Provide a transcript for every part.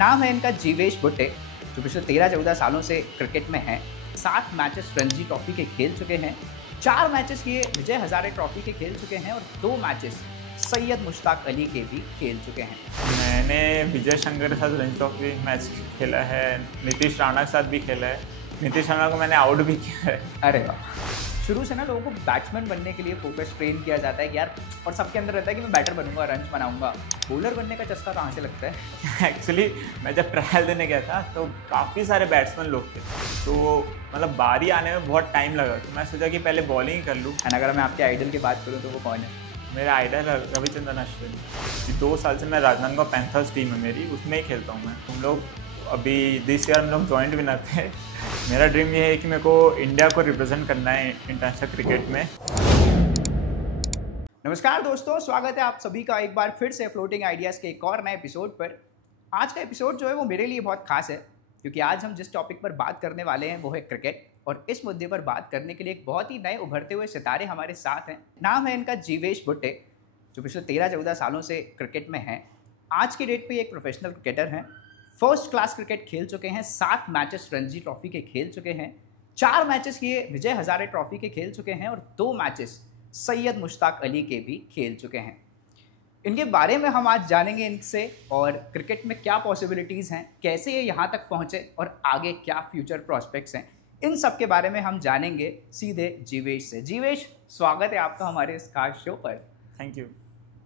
नाम है इनका जीवेश भुट्टे, जो पिछले 13-14 सालों से क्रिकेट में हैं। 7 मैचेस रणजी ट्रॉफी के खेल चुके हैं, 4 मैचेस ये विजय हजारे ट्रॉफी के खेल चुके हैं और 2 मैचेस सैयद मुश्ताक अली के भी खेल चुके हैं। मैंने विजय शंकर के साथ रणजी ट्रॉफी मैच खेला है, नीतीश राणा के साथ भी खेला है। नीतीश राणा को मैंने आउट भी किया है। अरे वाह! शुरू से ना लोगों को बैट्समैन बनने के लिए फोकस ट्रेन किया जाता है कि यार, और सबके अंदर रहता है कि मैं बैटर बनूंगा, रन्स बनाऊंगा। बॉलर बनने का चस्का कहाँ से लगता है? एक्चुअली मैं जब ट्रायल देने गया था तो काफ़ी सारे बैट्समैन लोग थे, तो मतलब बारी आने में बहुत टाइम लगा, तो मैं सोचा कि पहले बॉलिंग कर लूँ। एंड अगर मैं आपके आइडल की बात करूँ तो वो कौन है? मेरा आइडल रविचंद्रन अश्विन। 2 साल से मैं राजनांदगांव पैंथर्स टीम है मेरी, उसमें ही खेलता हूँ मैं। हम लोग अभी दिस ईयर हम लोग जॉइंट विनर थे। मेरा ड्रीम ये है कि मेरे को इंडिया को रिप्रेजेंट करना है इंटरनेशनल क्रिकेट में। नमस्कार दोस्तों, स्वागत है आप सभी का एक बार फिर से फ्लोटिंग आइडियाज़ के एक और नए एपिसोड पर। आज का एपिसोड जो है वो मेरे लिए बहुत खास है, क्योंकि आज हम जिस टॉपिक पर बात करने वाले हैं वो है क्रिकेट। और इस मुद्दे पर बात करने के लिए एक बहुत ही नए उभरते हुए सितारे हमारे साथ हैं। नाम है इनका जीवेश भुट्टे, जो पिछले 13-14 सालों से क्रिकेट में हैं। आज की डेट पे एक प्रोफेशनल क्रिकेटर हैं, फर्स्ट क्लास क्रिकेट खेल चुके हैं, 7 मैचेस रणजी ट्रॉफी के खेल चुके हैं, 4 मैचेस ये विजय हजारे ट्रॉफी के खेल चुके हैं और 2 मैचेस सैयद मुश्ताक अली के भी खेल चुके हैं। इनके बारे में हम आज जानेंगे इनसे, और क्रिकेट में क्या पॉसिबिलिटीज़ हैं, कैसे ये यहाँ तक पहुँचे और आगे क्या फ्यूचर प्रॉस्पेक्ट्स हैं, इन सब के बारे में हम जानेंगे सीधे जीवेश से। जीवेश, स्वागत है आपका हमारे इस खास शो पर। Thank you.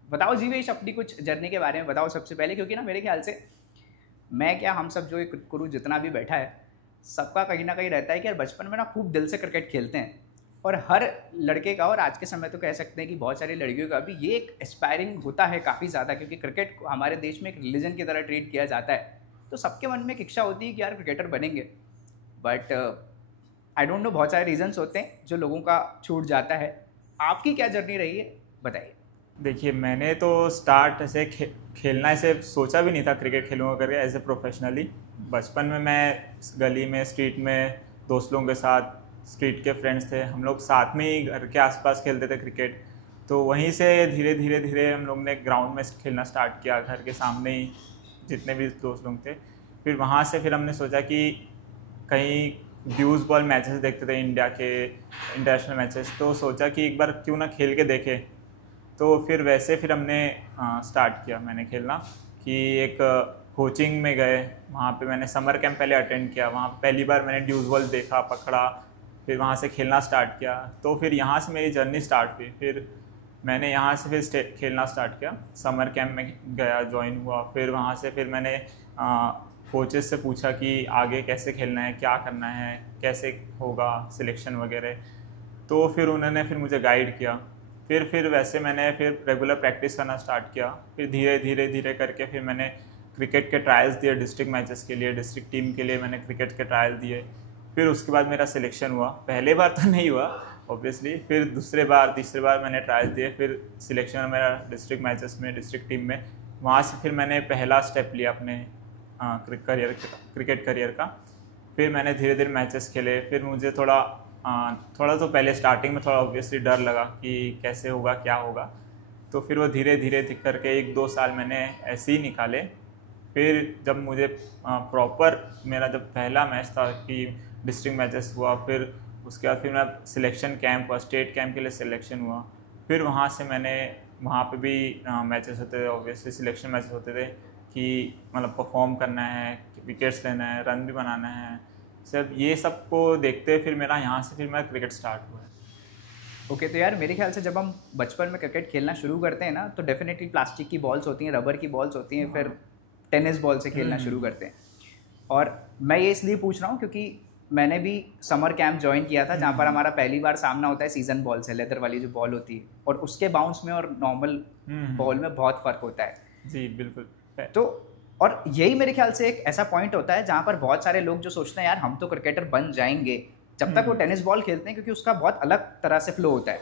बताओ जीवेश, अपनी कुछ जर्नी के बारे में बताओ सबसे पहले, क्योंकि ना मेरे ख्याल से मैं क्या, हम सब जो ये क्रू जितना भी बैठा है, सबका कहीं ना कहीं रहता है कि यार बचपन में ना खूब दिल से क्रिकेट खेलते हैं। और हर लड़के का, और आज के समय तो कह सकते हैं कि बहुत सारी लड़कियों का भी ये एक एस्पायरिंग होता है काफ़ी ज़्यादा, क्योंकि क्रिकेट को हमारे देश में एक रिलीजन की तरह ट्रीट किया जाता है। तो सबके मन में एक इच्छा होती है कि यार क्रिकेटर बनेंगे, बट आई डोंट नो, बहुत सारे रीजंस होते हैं जो लोगों का छूट जाता है। आपकी क्या जर्नी रही है, बताइए। देखिए, मैंने तो स्टार्ट ऐसे खेलना ऐसे सोचा भी नहीं था क्रिकेट खेलूँगा करके एज ए प्रोफेशनली। बचपन में मैं गली में, स्ट्रीट में दोस्त लोगों के साथ, स्ट्रीट के फ्रेंड्स थे, हम लोग साथ में ही घर के आसपास खेलते थे क्रिकेट। तो वहीं से धीरे धीरे हम लोग ने ग्राउंड में खेलना स्टार्ट किया, घर के सामने ही जितने भी दोस्त लोग थे। फिर वहाँ से फिर हमने सोचा कि कहीं ड्यूज़ बॉल मैचेस देखते थे, इंडिया के इंटरनेशनल मैचेस, तो सोचा कि एक बार क्यों ना खेल के देखें। तो फिर वैसे फिर हमने स्टार्ट किया मैंने खेलना, कि एक कोचिंग में गए, वहाँ पे मैंने समर कैंप पहले अटेंड किया। वहाँ पहली बार मैंने ड्यूज़ बॉल देखा, पकड़ा, फिर वहाँ से खेलना स्टार्ट किया। तो फिर यहाँ से मेरी जर्नी स्टार्ट हुई। फिर मैंने यहाँ से फिर खेलना स्टार्ट किया, समर कैंप में गया, ज्वाइन हुआ। फिर वहाँ से फिर मैंने कोचेस से पूछा कि आगे कैसे खेलना है, क्या करना है, कैसे होगा सिलेक्शन वगैरह। तो फिर उन्होंने फिर मुझे गाइड किया। फिर वैसे मैंने फिर रेगुलर प्रैक्टिस करना स्टार्ट किया। फिर धीरे धीरे करके फिर मैंने क्रिकेट के ट्रायल्स दिए, डिस्ट्रिक्ट मैचेस के लिए, डिस्ट्रिक्ट टीम के लिए मैंने क्रिकेट के ट्रायल दिए। फिर उसके बाद मेरा सिलेक्शन हुआ। पहले बार तो नहीं हुआ ऑब्वियसली, फिर दूसरे बार, तीसरे बार मैंने ट्रायल्स दिए, फिर सिलेक्शन हुआ मेरा डिस्ट्रिक्ट मैचेस में, डिस्ट्रिक्ट टीम में। वहाँ से फिर मैंने पहला स्टेप लिया अपने क्रिकेट करियर का। फिर मैंने धीरे धीरे मैचेस खेले। फिर मुझे थोड़ा तो पहले स्टार्टिंग में थोड़ा ऑब्वियसली डर लगा कि कैसे होगा, क्या होगा। तो फिर वो धीरे धीरे करके 1-2 साल मैंने ऐसे ही निकाले। फिर जब मुझे प्रॉपर, मेरा जब पहला मैच था कि डिस्ट्रिक्ट मैचेस हुआ, फिर उसके बाद फिर मेरा सिलेक्शन कैंप हुआ, स्टेट कैंप के लिए सिलेक्शन हुआ। फिर वहाँ से मैंने, वहाँ पे भी मैचेस होते थे, ऑब्वियसली सिलेक्शन मैचेस होते थे कि मतलब परफॉर्म करना है, विकेट्स लेना है, रन भी बनाना है, सब ये सब को देखते फिर मेरा यहाँ से फिर मेरा क्रिकेट स्टार्ट हुआ है। ओके, तो यार मेरे ख्याल से जब हम बचपन में क्रिकेट खेलना शुरू करते हैं ना, तो डेफिनेटली प्लास्टिक की बॉल्स होती हैं, रबर की बॉल्स होती हैं, फिर टेनिस बॉल से खेलना शुरू करते हैं। और मैं ये इसलिए पूछ रहा हूँ क्योंकि मैंने भी समर कैंप ज्वाइन किया था, जहाँ पर हमारा पहली बार सामना होता है सीजन बॉल से, लेदर वाली जो बॉल होती है, और उसके बाउंस में और नॉर्मल बॉल में बहुत फ़र्क होता है। जी बिल्कुल। तो और यही मेरे ख्याल से एक ऐसा पॉइंट होता है जहाँ पर बहुत सारे लोग जो सोचते हैं यार हम तो क्रिकेटर बन जाएंगे, जब तक वो टेनिस बॉल खेलते हैं, क्योंकि उसका बहुत अलग तरह से फ्लो होता है।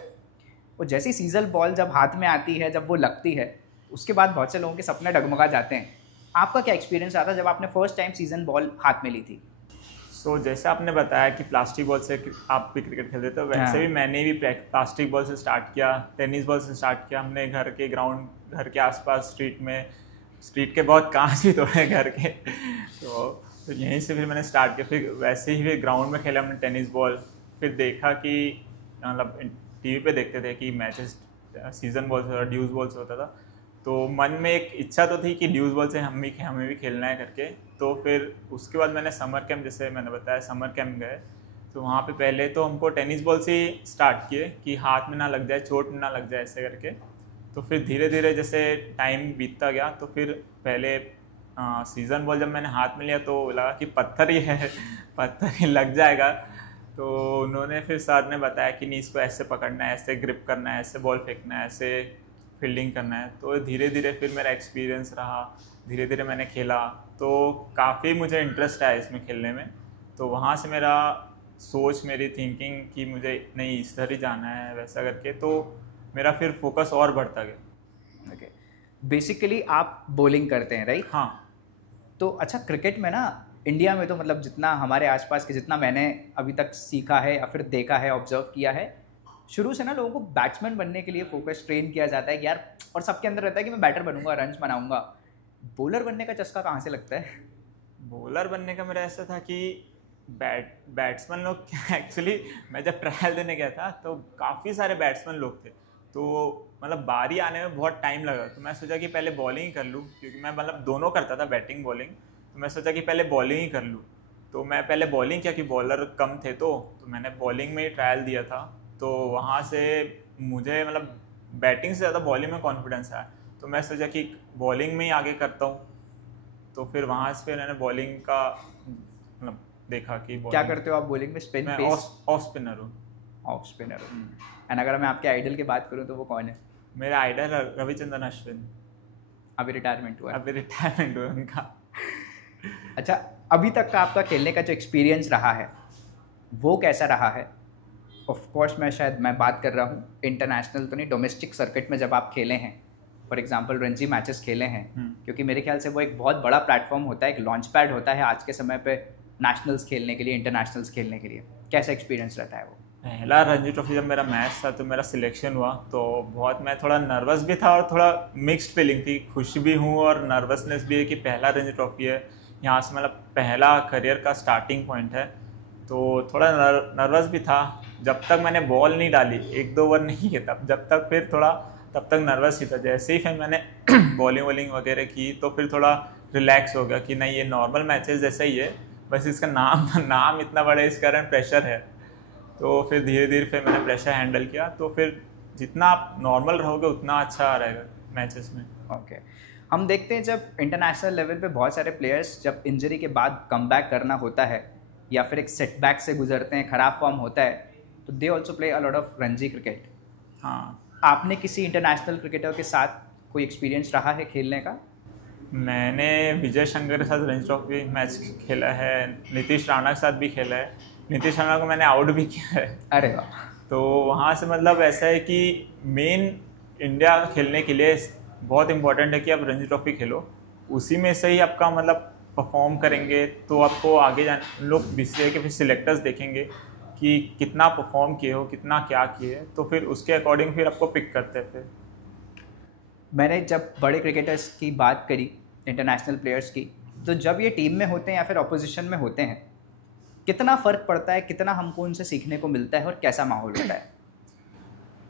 वो जैसी सीजन बॉल जब हाथ में आती है, जब वो लगती है, उसके बाद बहुत से लोगों के सपने डगमगा जाते हैं। आपका क्या एक्सपीरियंस रहा था जब आपने फर्स्ट टाइम सीजन बॉल हाथ में ली थी? जैसे आपने बताया कि प्लास्टिक बॉल से आप भी क्रिकेट खेलते थे, वैसे भी मैंने भी प्लास्टिक बॉल से स्टार्ट किया, टेनिस बॉल से स्टार्ट किया। हमने घर के ग्राउंड, घर के आसपास स्ट्रीट में स्ट्रीट के बहुत कांच भी तोड़े घर के। तो यहीं से फिर मैंने स्टार्ट किया। फिर वैसे ही फिर ग्राउंड में खेला हमने टेनिस बॉल। फिर देखा कि मतलब टीवी पे देखते थे कि मैचेस सीजन बॉल से होता, ड्यूज बॉल से होता था। तो मन में एक इच्छा तो थी कि ड्यूज बॉल से हमें भी खेलना है करके। तो फिर उसके बाद मैंने समर कैंप, जैसे मैंने बताया समर कैंप गए, तो वहाँ पे पहले तो हमको टेनिस बॉल से ही स्टार्ट किए कि हाथ में ना लग जाए, चोट में ना लग जाए ऐसे करके। तो फिर धीरे धीरे जैसे टाइम बीतता गया तो फिर पहले सीज़न बॉल जब मैंने हाथ में लिया तो लगा कि पत्थर ही है पत्थर ही लग जाएगा। तो उन्होंने फिर सर ने बताया कि नहीं, इसको ऐसे पकड़ना है, ऐसे ग्रिप करना है, ऐसे बॉल फेंकना है, ऐसे फील्डिंग करना है। तो धीरे धीरे फिर मेरा एक्सपीरियंस रहा, धीरे धीरे मैंने खेला, तो काफ़ी मुझे इंटरेस्ट आया इसमें खेलने में। तो वहाँ से मेरा सोच, मेरी थिंकिंग कि मुझे नहीं इस तरह ही जाना है वैसा करके, तो मेरा फिर फोकस और बढ़ता गया। ओके, बेसिकली आप बॉलिंग करते हैं, राइट? हाँ। तो अच्छा, क्रिकेट में ना इंडिया में तो मतलब जितना हमारे आसपास के, जितना मैंने अभी तक सीखा है या फिर देखा है, ऑब्जर्व किया है, शुरू से ना लोगों को बैट्समैन बनने के लिए फोकस ट्रेन किया जाता है कि यार, और सबके अंदर रहता है कि मैं बैटर बनूंगा, रन्स बनाऊंगा। बॉलर बनने का चस्का कहाँ से लगता है? बॉलर बनने का मेरा ऐसा था कि बैट्समैन लोग एक्चुअली मैं जब ट्रायल देने गया था तो काफ़ी सारे बैट्समैन लोग थे, तो मतलब बारी आने में बहुत टाइम लगा। तो मैं सोचा कि पहले बॉलिंग ही कर लूँ, क्योंकि मैं मतलब दोनों करता था, बैटिंग बॉलिंग। तो मैं सोचा कि पहले बॉलिंग ही कर लूँ। तो मैं पहले बॉलिंग किया कि बॉलर कम थे, तो मैंने बॉलिंग में ही ट्रायल दिया था। तो वहाँ से मुझे मतलब बैटिंग से ज़्यादा बॉलिंग में कॉन्फिडेंस आया। तो मैं सोचा कि बॉलिंग में ही आगे करता हूँ। तो फिर वहाँ से फिर मैंने बॉलिंग का मतलब देखा कि क्या करते हो आप बॉलिंग में? स्पिन, मैं पेस? ऑफ स्पिनर हूँ। ऑफ स्पिनर हूँ। एंड अगर मैं आपके आइडल की बात करूँ तो वो कौन है? मेरा आइडल रविचंद्रन अश्विन। अभी रिटायरमेंट हुआ है? अभी रिटायरमेंट हुआ उनका। अच्छा, अभी तक का आपका खेलने का जो एक्सपीरियंस रहा है वो कैसा रहा है? ऑफ कोर्स मैं बात कर रहा हूँ इंटरनेशनल तो नहीं, डोमेस्टिक सर्किट में जब आप खेले हैं, फॉर एग्जांपल रणजी मैचेस खेले हैं, क्योंकि मेरे ख्याल से वो एक बहुत बड़ा प्लेटफॉर्म होता है, एक लॉन्च पैड होता है आज के समय पे नेशनल्स खेलने के लिए, इंटरनेशनल्स खेलने के लिए। कैसा एक्सपीरियंस रहता है वो? पहला रणजी ट्रॉफी जब मेरा मैच था तो मेरा सिलेक्शन हुआ, तो बहुत मैं थोड़ा नर्वस भी था और थोड़ा मिक्स्ड फीलिंग थी। खुश भी हूँ और नर्वसनेस भी है कि पहला रणजी ट्रॉफी है, यहाँ से मतलब पहला करियर का स्टार्टिंग पॉइंट है। तो थोड़ा नर्वस भी था। जब तक मैंने बॉल नहीं डाली, 1-2 ओवर नहीं किया तब तक नर्वस ही था। जैसे ही फिर मैंने बॉलिंग वगैरह की तो फिर थोड़ा रिलैक्स हो गया कि नहीं, ये नॉर्मल मैचेस जैसा ही है, बस इसका नाम इतना बड़ा है, इस कारण प्रेशर है। तो फिर धीरे धीरे फिर मैंने प्रेशर हैंडल किया। तो फिर जितना आप नॉर्मल रहोगे उतना अच्छा रहेगा मैचेस में। ओके, हम देखते हैं जब इंटरनेशनल लेवल पे बहुत सारे प्लेयर्स जब इंजरी के बाद कमबैक करना होता है या फिर एक सेटबैक से गुजरते हैं, ख़राब फॉर्म होता है, तो they also play a lot of Ranji cricket. हाँ। आपने किसी इंटरनेशनल क्रिकेटर के साथ कोई एक्सपीरियंस रहा है खेलने का? मैंने विजय शंकर के साथ रणजी ट्रॉफी मैच खेला है, नीतीश राणा के साथ भी खेला है। नीतीश राणा को मैंने आउट भी किया है। अरे वाह! तो वहाँ से मतलब ऐसा है कि मेन इंडिया खेलने के लिए बहुत इंपॉर्टेंट है कि आप रणजी ट्रॉफी खेलो, उसी में से ही आपका मतलब परफॉर्म करेंगे तो आपको आगे जाने लोग विषय के फिर सिलेक्टर्स देखेंगे कि कितना परफॉर्म किए हो, कितना क्या किए, तो फिर उसके अकॉर्डिंग फिर आपको पिक करते थे। मैंने जब बड़े क्रिकेटर्स की बात करी, इंटरनेशनल प्लेयर्स की, तो जब ये टीम में होते हैं या फिर ऑपोजिशन में होते हैं, कितना फ़र्क पड़ता है, कितना हमको उनसे सीखने को मिलता है और कैसा माहौल होता है?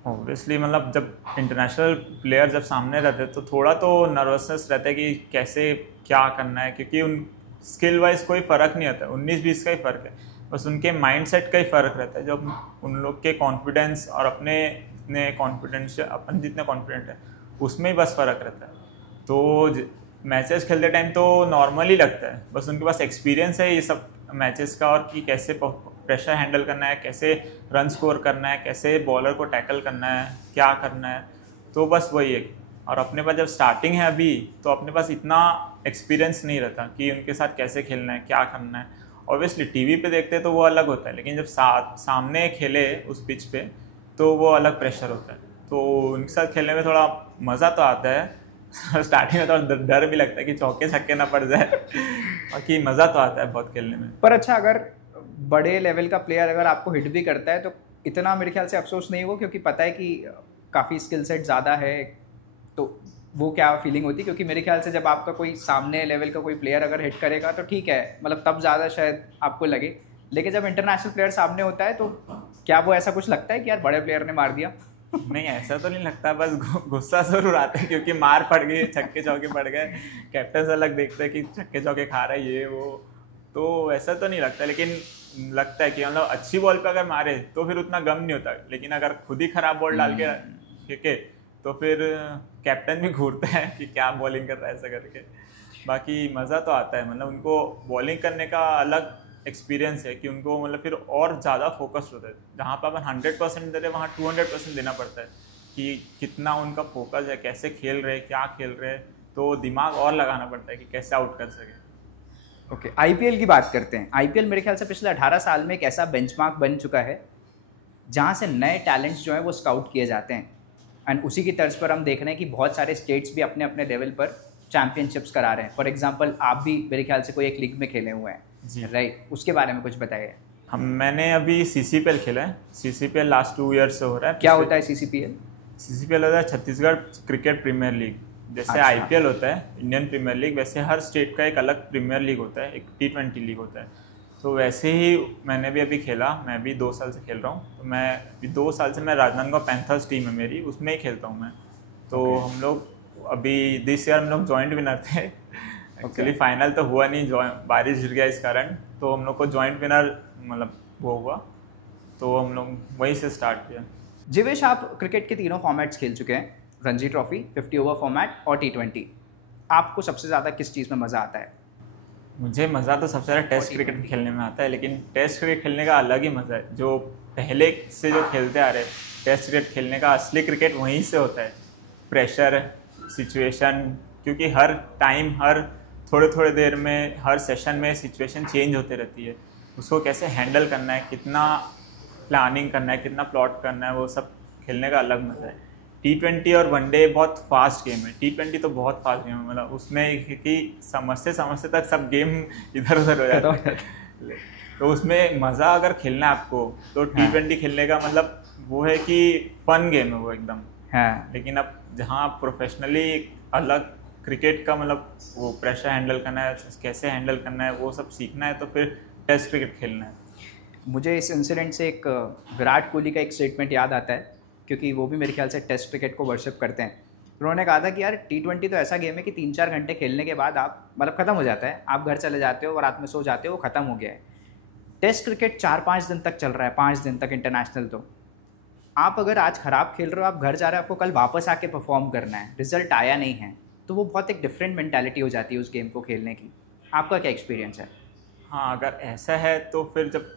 ऑब्वियसली मतलब जब इंटरनेशनल प्लेयर जब सामने रहते हैं तो थोड़ा तो नर्वसनेस रहता है कि कैसे क्या करना है, क्योंकि उन स्किल वाइज कोई फ़र्क नहीं आता है, 19-20 का ही फ़र्क है, बस उनके माइंडसेट का ही फ़र्क रहता है। जब उन लोग के कॉन्फिडेंस और अपने कॉन्फिडेंस अपन जितने कॉन्फिडेंट है उसमें ही बस फ़र्क रहता है। तो मैचेस खेलते टाइम तो नॉर्मल ही लगता है, बस उनके पास एक्सपीरियंस है ये सब मैचेस का और कि कैसे प्रेशर हैंडल करना है, कैसे रन स्कोर करना है, कैसे बॉलर को टैकल करना है, क्या करना है, तो बस वही है। और अपने पास जब स्टार्टिंग है अभी तो अपने पास इतना एक्सपीरियंस नहीं रहता कि उनके साथ कैसे खेलना है, क्या करना है। ऑब्वियसली टीवी पे देखते तो वो अलग होता है, लेकिन जब सामने खेले उस पिच पे तो वो अलग प्रेशर होता है। तो उनके साथ खेलने में थोड़ा मज़ा तो आता है स्टार्टिंग में थोड़ा डर भी लगता है कि चौके छक्के ना पड़ जाए बाकी मज़ा तो आता है बहुत खेलने में। पर अच्छा, अगर बड़े लेवल का प्लेयर अगर आपको हिट भी करता है तो इतना मेरे ख्याल से अफसोस नहीं होगा, क्योंकि पता है कि काफ़ी स्किल सेट ज़्यादा है, तो वो क्या फीलिंग होती, क्योंकि मेरे ख्याल से जब आपका कोई सामने लेवल का कोई प्लेयर अगर हिट करेगा तो ठीक है, मतलब तब ज़्यादा शायद आपको लगे, लेकिन जब इंटरनेशनल प्लेयर सामने होता है तो क्या वो ऐसा कुछ लगता है कि यार बड़े प्लेयर ने मार दिया? नहीं, ऐसा तो नहीं लगता, बस गुस्सा जरूर आता है क्योंकि मार पड़ गई, छक्के चौके पड़ गए, कैप्टन से अलग देखते हैं कि छक्के चौके खा रहा है ये वो, तो ऐसा तो नहीं लगता, लेकिन लगता है कि मतलब अच्छी बॉल पे अगर मारे तो फिर उतना गम नहीं होता, लेकिन अगर खुद ही खराब बॉल डाल के फेंके तो फिर कैप्टन भी घूरता है कि क्या बॉलिंग कर रहा है ऐसा करके। बाकी मज़ा तो आता है, मतलब उनको बॉलिंग करने का अलग एक्सपीरियंस है कि उनको मतलब फिर और ज़्यादा फोकस्ड होता है, जहाँ पर अपन 100% दे रहे वहाँ 200% देना पड़ता है कि कितना उनका फोकस है, कैसे खेल रहे, क्या खेल रहे, तो दिमाग और लगाना पड़ता है कि कैसे आउट कर सके। ओके, आईपीएल की बात करते हैं। आईपीएल मेरे ख्याल से पिछले 18 साल में एक ऐसा बेंचमार्क बन चुका है जहाँ से नए टैलेंट्स जो हैं वो स्काउट किए जाते हैं, एंड उसी की तर्ज पर हम देख रहे हैं कि बहुत सारे स्टेट्स भी अपने अपने लेवल पर चैम्पियनशिप्स करा रहे हैं। फॉर एग्जांपल आप भी मेरे ख्याल से कोई एक लीग में खेले हुए हैं जी राइट, उसके बारे में कुछ बताइए। मैंने अभी CCPL खेला है। CCPL लास्ट 2 ईयर्स से हो रहा है। क्या होता है CCPL? CCPL होता है छत्तीसगढ़ क्रिकेट प्रीमियर लीग। जैसे अच्छा। IPL होता है इंडियन प्रीमियर लीग, वैसे हर स्टेट का एक अलग प्रीमियर लीग होता है, एक T20 लीग होता है। तो वैसे ही मैंने भी अभी खेला, मैं भी 2 साल से खेल रहा हूँ। तो मैं अभी 2 साल से मैं राजनांदगांव पैंथर्स टीम है मेरी, उसमें ही खेलता हूँ मैं। तो हम लोग अभी दिस ईयर हम लोग जॉइंट विनर थे। एक्चुअली फाइनल तो हुआ नहीं, बारिश गिर गया इस कारण, तो हम लोग को जॉइंट विनर मतलब वो हुआ, तो हम लोग वहीं से स्टार्ट किया। जीवेश, आप क्रिकेट के तीनों फॉर्मेट्स खेल चुके हैं, रणजी ट्रॉफी, 50 ओवर फॉर्मेट और T20। आपको सबसे ज़्यादा किस चीज़ में मज़ा आता है? मुझे मज़ा तो सबसे ज़्यादा टेस्ट क्रिकेट खेलने में आता है, लेकिन टेस्ट क्रिकेट खेलने का अलग ही मज़ा है। जो पहले से जो खेलते आ रहे, टेस्ट क्रिकेट खेलने का असली क्रिकेट वहीं से होता है। प्रेशर, सिचुएशन, क्योंकि हर टाइम, हर थोड़े देर में, हर सेशन में सिचुएशन चेंज होते रहती है। उसको कैसे हैंडल करना है, कितना प्लानिंग करना है, कितना प्लॉट करना है, वो सब खेलने का अलग मज़ा है। T20 और वनडे बहुत फास्ट गेम है। T20 तो बहुत फास्ट गेम है, मतलब उसमें कि समझते तक सब गेम इधर उधर हो जाता है। तो उसमें मज़ा अगर खेलना है आपको तो T20 खेलने का मतलब वो है कि फन गेम है वो एकदम। हाँ। लेकिन अब जहाँ प्रोफेशनली अलग क्रिकेट का मतलब वो प्रेशर हैंडल करना है, कैसे हैंडल करना है, वो सब सीखना है, तो फिर टेस्ट क्रिकेट खेलना है। मुझे इस इंसिडेंट से एक विराट कोहली का एक स्टेटमेंट याद आता है, क्योंकि वो भी मेरे ख्याल से टेस्ट क्रिकेट को वर्शिप करते हैं। उन्होंने कहा था कि यार T20 तो ऐसा गेम है कि 3-4 घंटे खेलने के बाद आप मतलब ख़त्म हो जाता है, आप घर चले जाते हो और रात में सो जाते हो, वो ख़त्म हो गया है। टेस्ट क्रिकेट 4-5 दिन तक चल रहा है, 5 दिन तक इंटरनेशनल। तो आप अगर आज ख़राब खेल रहे हो, आप घर जा रहे हो, आपको कल वापस आके परफॉर्म करना है, रिजल्ट आया नहीं है, तो वो बहुत एक डिफरेंट मेंटालिटी हो जाती है उस गेम को खेलने की। आपका क्या एक्सपीरियंस है? हाँ, अगर ऐसा है तो फिर जब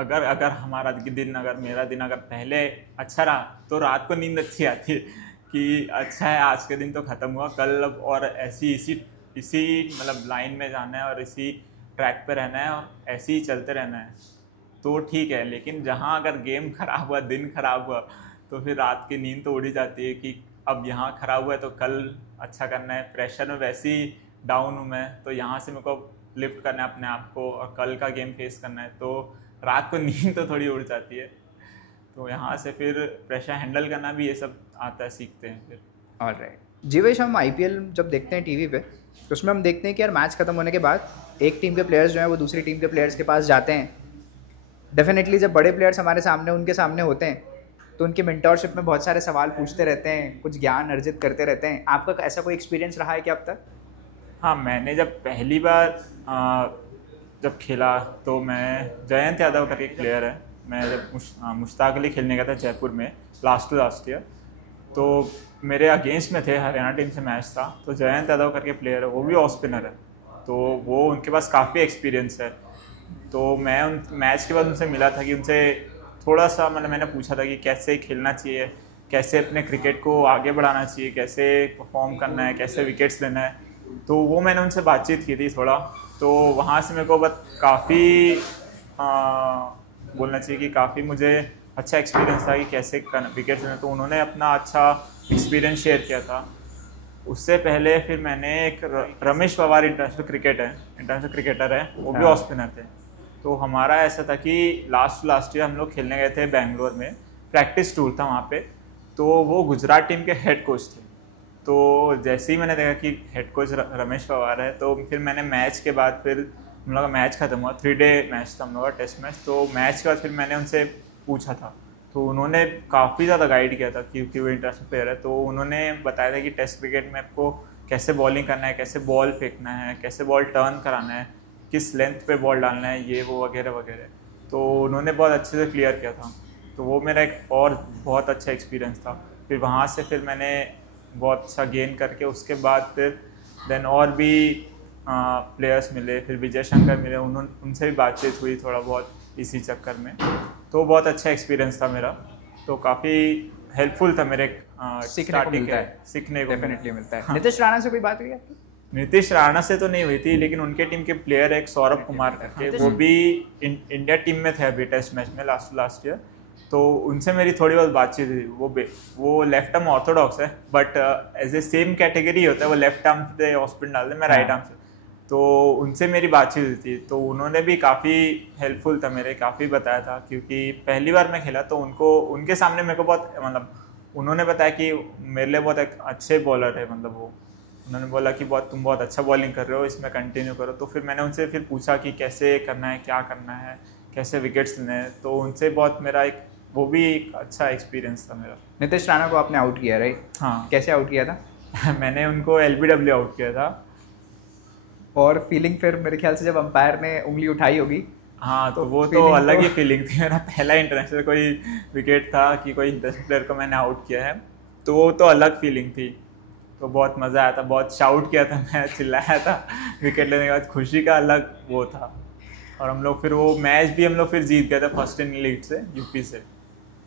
अगर हमारा दिन, अगर मेरा दिन अगर पहले अच्छा रहा तो रात को नींद अच्छी आती है कि अच्छा है आज के दिन तो ख़त्म हुआ, कल अब और इसी मतलब लाइन में जाना है और इसी ट्रैक पे रहना है और ऐसे ही चलते रहना है, तो ठीक है। लेकिन जहाँ अगर गेम ख़राब हुआ, दिन ख़राब हुआ, तो फिर रात की नींद तो उड़ ही जाती है कि अब यहाँ ख़राब हुआ है तो कल अच्छा करना है। प्रेशर में वैसे ही डाउन हूँ मैं, तो यहाँ से मेरे को लिफ्ट करना है अपने आप को और कल का गेम फेस करना है, तो रात को नींद तो थोड़ी उड़ जाती है। तो यहाँ से फिर प्रेशर हैंडल करना भी ये सब आता है, सीखते हैं फिर। ऑलराइट जीवेश, हम IPL जब देखते हैं टीवी पे, तो उसमें हम देखते हैं कि यार मैच ख़त्म होने के बाद एक टीम के प्लेयर्स जो हैं वो दूसरी टीम के प्लेयर्स के पास जाते हैं। डेफिनेटली जब बड़े प्लेयर्स हमारे सामने उनके सामने होते हैं तो उनकी मेंटरशिप में बहुत सारे सवाल पूछते रहते हैं, कुछ ज्ञान अर्जित करते रहते हैं। आपका ऐसा कोई एक्सपीरियंस रहा है क्या अब तक? हाँ, मैंने जब पहली बार जब खेला तो मैं जयंत यादव करके एक प्लेयर है, मैं जब मुश्ताक अली खेलने गया था जयपुर में लास्ट ईयर, तो मेरे अगेंस्ट में थे, हरियाणा टीम से मैच था। तो जयंत यादव करके प्लेयर है, वो भी ऑफ स्पिनर है, तो वो उनके पास काफ़ी एक्सपीरियंस है। तो मैं उन मैच के बाद उनसे मिला था कि उनसे थोड़ा सा मतलब मैंने पूछा था कि कैसे खेलना चाहिए, कैसे अपने क्रिकेट को आगे बढ़ाना चाहिए, कैसे परफॉर्म करना है, कैसे विकेट्स लेना है। तो वो मैंने उनसे बातचीत की थी थोड़ा, तो वहाँ से मेरे को काफ़ी बोलना चाहिए कि काफ़ी मुझे अच्छा एक्सपीरियंस था कि कैसे विकेट्स लेना। तो उन्होंने अपना अच्छा एक्सपीरियंस शेयर किया था। उससे पहले फिर मैंने एक रमेश पवार इंटरनेशनल क्रिकेटर है, वो भी ऑफ स्पिनर थे। तो हमारा ऐसा था कि लास्ट ईयर हम लोग खेलने गए थे बेंगलोर में, प्रैक्टिस टूर था वहाँ पे। तो वो गुजरात टीम के हेड कोच थे, तो जैसे ही मैंने देखा कि हेड कोच रमेश पवार है, तो फिर मैंने मैच के बाद, फिर हम लोग का मैच खत्म हुआ, 3 डे मैच था हम लोग का, टेस्ट मैच। तो मैच के बाद फिर मैंने उनसे पूछा था, तो उन्होंने काफ़ी ज़्यादा गाइड किया था क्योंकि वो इंटरनेशनल प्लेयर है। तो उन्होंने बताया था कि टेस्ट क्रिकेट में आपको कैसे बॉलिंग करना है, कैसे बॉल फेंकना है, कैसे बॉल टर्न कराना है, किस लेंथ पे बॉल डालना है, ये वो वगैरह वगैरह। तो उन्होंने बहुत अच्छे से क्लियर किया था। तो वो मेरा एक और बहुत अच्छा एक्सपीरियंस था। फिर वहाँ से फिर मैंने बहुत अच्छा गेन करके उसके बाद फिर देन और भी प्लेयर्स मिले, फिर विजय शंकर मिले, उनसे भी बातचीत हुई थोड़ा बहुत इसी चक्कर में। तो बहुत अच्छा एक्सपीरियंस था मेरा, तो काफ़ी हेल्पफुल था मेरे सीखने को मिलता है, सीखने को डेफिनेटली मिलता है। हाँ। नीतीश राणा से कोई बात हुई आपकी? नीतीश राणा से तो नहीं हुई थी, लेकिन उनके टीम के प्लेयर एक सौरभ कुमार करके, वो भी इंडिया टीम में थे अभी टेस्ट मैच में लास्ट ईयर। तो उनसे मेरी थोड़ी बहुत बातचीत हुई। वो लेफ्ट आर्म ऑर्थोडॉक्स है, but as a same category होता है, वो लेफ्ट आर्म से ऑस्पिन डालते, मैं राइट आर्म से। तो उनसे मेरी बातचीत हुई थी, तो उन्होंने भी काफ़ी हेल्पफुल था मेरे, काफ़ी बताया था। क्योंकि पहली बार मैं खेला तो उनके सामने मेरे को बहुत मतलब उन्होंने बताया कि मेरे लिए बहुत एक अच्छे बॉलर है, मतलब वो उन्होंने बोला कि तुम बहुत अच्छा बॉलिंग कर रहे हो, इसमें कंटिन्यू करो। तो फिर मैंने उनसे फिर पूछा कि कैसे करना है, क्या करना है, कैसे विकेट्स लेने हैं। तो उनसे बहुत मेरा वो भी एक अच्छा एक्सपीरियंस था मेरा। नीतीश राणा को आपने आउट किया, राइट? हाँ। कैसे आउट किया था? मैंने उनको LBW आउट किया था। और फीलिंग फिर मेरे ख्याल से जब अंपायर ने उंगली उठाई होगी। हाँ, तो वो तो अलग ही फीलिंग थी। मेरा पहला इंटरनेशनल कोई विकेट था कि कोई इंटरनेशनल प्लेयर को मैंने आउट किया है, तो वो तो अलग फीलिंग थी। तो बहुत मज़ा आया था, बहुत शाउट किया था मैं, चिल्लाया था विकेट लेने के बाद, खुशी का अलग वो था। और हम लोग फिर वो मैच भी हम लोग फिर जीत गए थे फर्स्ट इन लीग से, यूपी से।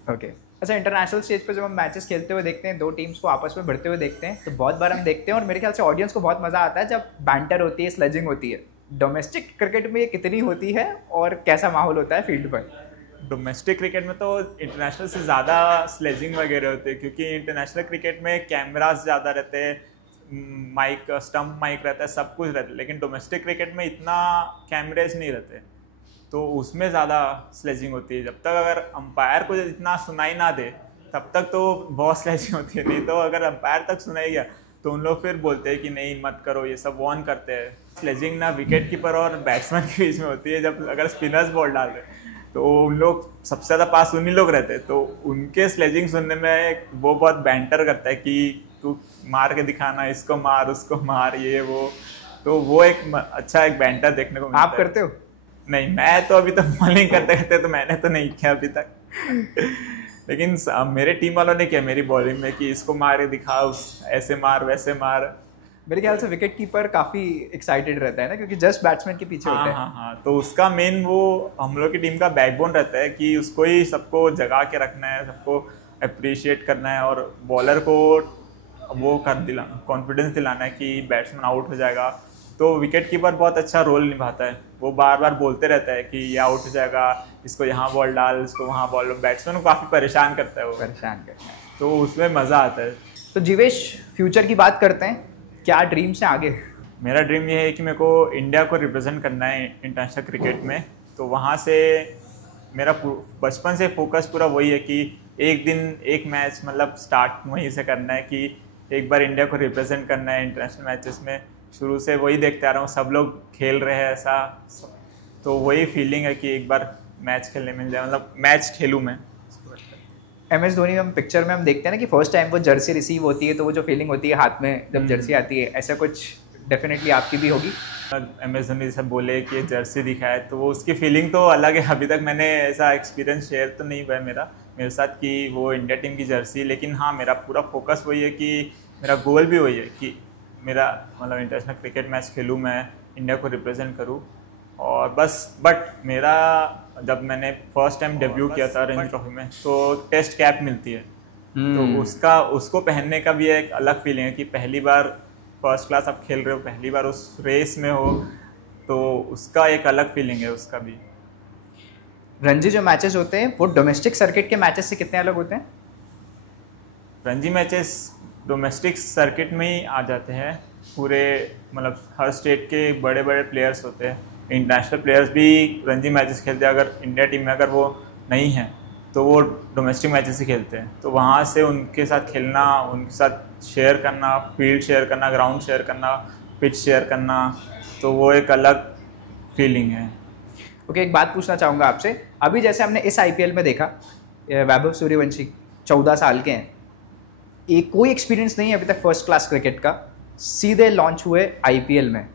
ओके। अच्छा, इंटरनेशनल स्टेज पे जब हम मैचेस खेलते हुए देखते हैं, दो टीम्स को आपस में भिड़ते हुए देखते हैं, तो बहुत बार हम देखते हैं और मेरे ख्याल से ऑडियंस को बहुत मज़ा आता है जब बैंटर होती है, स्लेजिंग होती है। डोमेस्टिक क्रिकेट में ये कितनी होती है और कैसा माहौल होता है फील्ड पर? डोमेस्टिक क्रिकेट में तो इंटरनेशनल से ज़्यादा स्लेजिंग वगैरह होते हैं, क्योंकि इंटरनेशनल क्रिकेट में कैमरास ज़्यादा रहते हैं, माइक स्टम्प माइक रहता है, सब कुछ रहता है। लेकिन डोमेस्टिक क्रिकेट में इतना कैमरेज नहीं रहते, तो उसमें ज़्यादा स्लेजिंग होती है। जब तक अगर अंपायर को इतना सुनाई ना दे तब तक तो बहुत स्लेजिंग होती है, नहीं तो अगर अंपायर तक सुनाई गया तो उन लोग फिर बोलते हैं कि नहीं मत करो, ये सब वॉर्न करते हैं। स्लेजिंग ना विकेट कीपर और बैट्समैन के बीच में होती है। जब अगर स्पिनर्स बॉल डाल रहे तो उन लोग सबसे ज़्यादा पास उन्हीं लोग रहते हैं, तो उनके स्लेजिंग सुनने में वो बहुत बैंटर करता है कि तू मार के दिखाना, इसको मार, उसको मार, ये वो। तो वो एक अच्छा एक बैंटर देखने को मिलता है। आप करते हो? नहीं, मैं तो अभी तक बॉलिंग करते करते तो मैंने तो नहीं किया अभी तक लेकिन मेरे टीम वालों ने किया मेरी बॉलिंग में कि इसको मार के दिखाओ, ऐसे मार वैसे मार। मेरे ख्याल से विकेट कीपर काफ़ी एक्साइटेड रहता है ना, क्योंकि जस्ट बैट्समैन के पीछे होता है। हाँ, तो उसका मेन वो हम लोग की टीम का बैकबोन रहता है कि उसको ही सबको जगा के रखना है, सबको अप्रिशिएट करना है और बॉलर को वो कॉन्फिडेंस दिलाना है कि बैट्समैन आउट हो जाएगा। तो विकेट कीपर बहुत अच्छा रोल निभाता है, वो बार बार बोलते रहता है कि ये आउट हो जाएगा, इसको यहाँ बॉल डाल, इसको वहाँ बॉल। बैट्समैन को काफ़ी परेशान करता है, वो परेशान करता है, तो उसमें मज़ा आता है। तो जीवेश, फ्यूचर की बात करते हैं, क्या ड्रीम्स हैं आगे? मेरा ड्रीम ये है कि मेरे को इंडिया को रिप्रेजेंट करना है इंटरनेशनल क्रिकेट में। तो वहाँ से मेरा बचपन से फोकस पूरा वही है कि एक दिन एक मैच, मतलब स्टार्ट वहीं से करना है कि एक बार इंडिया को रिप्रेजेंट करना है इंटरनेशनल मैचेस में। शुरू से वही देखते आ रहा हूँ, सब लोग खेल रहे हैं ऐसा, तो वही फीलिंग है कि एक बार मैच खेलने मिल जाए, मतलब मैच खेलूँ मैं। MS धोनी में हम पिक्चर में हम देखते हैं ना कि फर्स्ट टाइम वो जर्सी रिसीव होती है, तो वो जो फीलिंग होती है हाथ में जब जर्सी आती है, ऐसा कुछ डेफिनेटली आपकी भी होगी। MS धोनी जैसे बोले कि जर्सी दिखाए, तो वो उसकी फीलिंग तो अलग है। अभी तक मैंने ऐसा एक्सपीरियंस शेयर तो नहीं हुआ है मेरे साथ कि वो इंडिया टीम की जर्सी, लेकिन हाँ, मेरा पूरा फोकस वही है कि मेरा गोल भी वही है कि मेरा मतलब इंटरनेशनल क्रिकेट मैच खेलूँ, मैं इंडिया को रिप्रेजेंट करूँ और बस। बट मेरा जब मैंने फर्स्ट टाइम डेब्यू किया था रणजी ट्रॉफी में, तो टेस्ट कैप मिलती है, तो उसको पहनने का भी एक अलग फीलिंग है कि पहली बार फर्स्ट क्लास आप खेल रहे हो, पहली बार उस रेस में हो, तो उसका एक अलग फीलिंग है उसका भी। रणजी जो मैचेस होते हैं वो डोमेस्टिक सर्किट के मैचेस से कितने अलग होते हैं? रणजी मैचेस डोमेस्टिक सर्किट में ही आ जाते हैं, पूरे मतलब हर स्टेट के बड़े बड़े प्लेयर्स होते हैं। इंटरनेशनल प्लेयर्स भी रणजी मैचेस खेलते हैं। अगर इंडिया टीम में अगर वो नहीं है तो वो डोमेस्टिक मैचेस ही खेलते हैं, तो वहाँ से उनके साथ खेलना, उनके साथ शेयर करना, फील्ड शेयर करना, ग्राउंड शेयर करना, पिच शेयर करना, तो वो एक अलग फीलिंग है। ओके, एक बात पूछना चाहूँगा आपसे। अभी जैसे हमने इस IPL में देखा, वैभव सूर्यवंशी 14 साल के हैं, एक कोई एक्सपीरियंस नहीं है अभी तक फर्स्ट क्लास क्रिकेट का, सीधे लॉन्च हुए IPL में।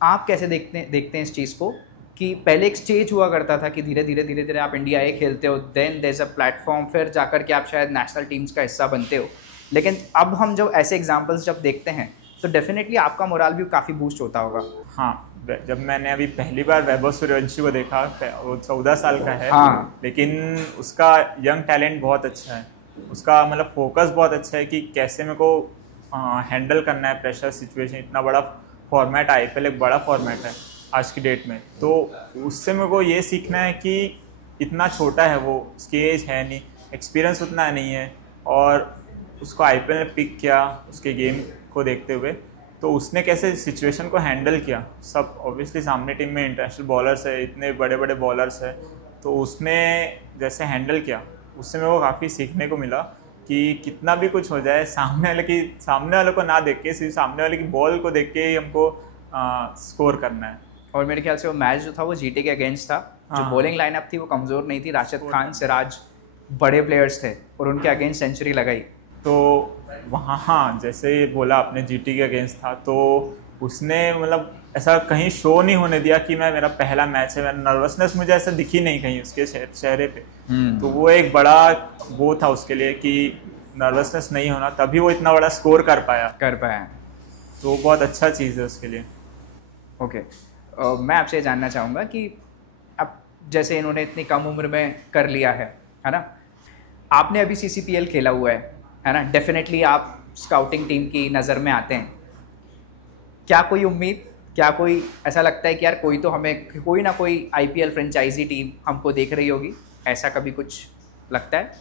आप कैसे देखते हैं इस चीज़ को कि पहले एक स्टेज हुआ करता था कि धीरे धीरे आप इंडिया ए खेलते हो, then there is a platform, फिर जाकर के आप शायद नेशनल टीम्स का हिस्सा बनते हो। लेकिन अब हम जो ऐसे एग्जाम्पल्स जब देखते हैं तो डेफिनेटली आपका मोराल भी काफ़ी बूस्ट होता होगा। हाँ, जब मैंने अभी पहली बार वैभव सूर्यवंशी को देखा, वो 14 साल का है, हाँ, लेकिन उसका यंग टैलेंट बहुत अच्छा है, उसका मतलब फोकस बहुत अच्छा है कि कैसे मेरे को हैंडल करना है प्रेशर सिचुएशन। इतना बड़ा फॉर्मेट, IPL एक बड़ा फॉर्मेट है आज की डेट में, तो उससे मेरे को ये सीखना है कि इतना छोटा है वो, उसकी एज है नहीं, एक्सपीरियंस उतना नहीं है, और उसको IPL में पिक किया उसके गेम को देखते हुए, तो उसने कैसे सिचुएशन को हैंडल किया। सब ऑब्वियसली सामने टीम में इंटरनेशनल बॉलर्स है, इतने बड़े बड़े बॉलर्स है, तो उसने जैसे हैंडल किया, उससे मेरे को काफ़ी सीखने को मिला कि कितना भी कुछ हो जाए, सामने वाले को ना देख के, सिर्फ सामने वाले की बॉल को देख के ही हमको स्कोर करना है। और मेरे ख्याल से वो मैच जो था वो GT के अगेंस्ट था। जो बॉलिंग लाइनअप थी वो कमज़ोर नहीं थी, राशिद खान, सिराज बड़े प्लेयर्स थे और उनके अगेंस्ट सेंचुरी लगाई। तो वहाँ, हाँ, जैसे बोला आपने GT के अगेंस्ट था, तो उसने मतलब ऐसा कहीं शो नहीं होने दिया कि मेरा पहला मैच है, मेरा नर्वसनेस मुझे ऐसा दिखी नहीं कहीं उसके चेहरे पे। तो वो एक बड़ा वो था उसके लिए कि नर्वसनेस नहीं होना, तभी वो इतना बड़ा स्कोर कर पाया। तो बहुत अच्छा चीज़ है उसके लिए। ओके, मैं आपसे जानना चाहूँगा कि अब जैसे इन्होंने इतनी कम उम्र में कर लिया है ना, आपने अभी CCPL खेला हुआ है ना, डेफिनेटली आप स्काउटिंग टीम की नज़र में आते हैं। क्या कोई उम्मीद, क्या कोई ऐसा लगता है कि यार कोई तो हमें, कोई ना कोई IPL फ्रेंचाइजी टीम हमको देख रही होगी, ऐसा कभी कुछ लगता है?